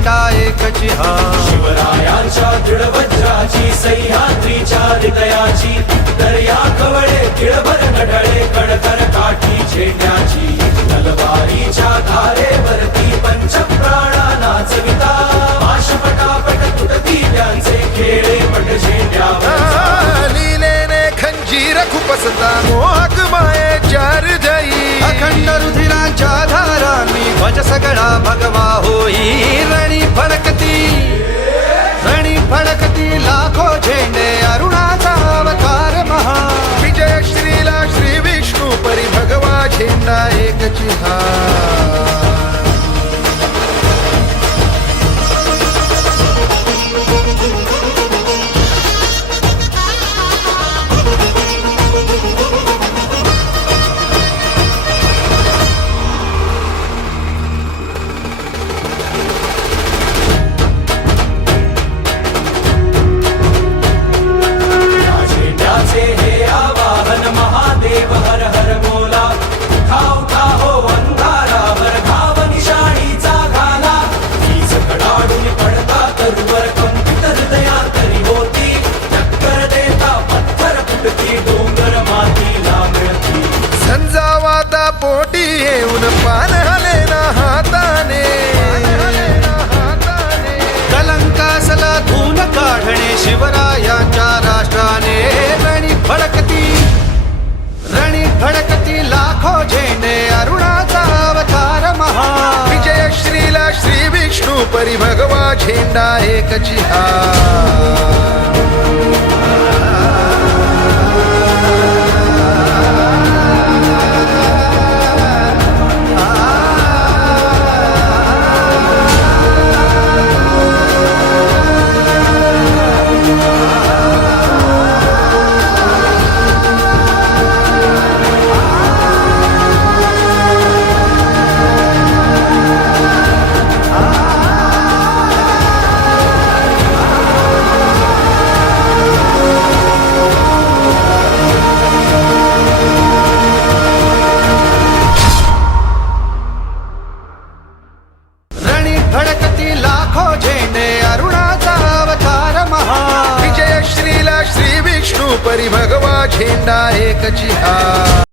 झेंडा एकची हा. शिवरायांच्या दृढ वज्राची सह्याद्रीच्या हृदयाची दर्या कवळे तिळभर नढळे कडकर काठी झेंड्याची तलवारीच्या धारेवरती पंचप्राणा नाचविता पाशपटापट तुटती त्यांचे खेळे पट झेंड्यावर लीलेने खंजीर खुपसता मोहक मायेच्या हृदयी अखंड रुधिरांच्या धारांनी ध्वज सगळा भगवा होई. रणी फडकती लाखो झेंडे अरुणाचा अवतार महा. विजय श्रीला श्री विष्णू परी भगवा झेंडा एकची हा. संजावाता पोटी येऊन पान हलेना हाताने कलंकासला धून काढणे शिवरायांच्या राष्ट्राने. रणी फडकती लाखो झेंडे अरुणाचा अवतार महा. विजय श्रीला श्री विष्णू परी भगवा झेंडा एकची हा. फडकती लाखो झेंडे अरुणाचा अवतार महा. विजय श्रीला श्री विष्णू परी भगवा झेंडा एकची हा.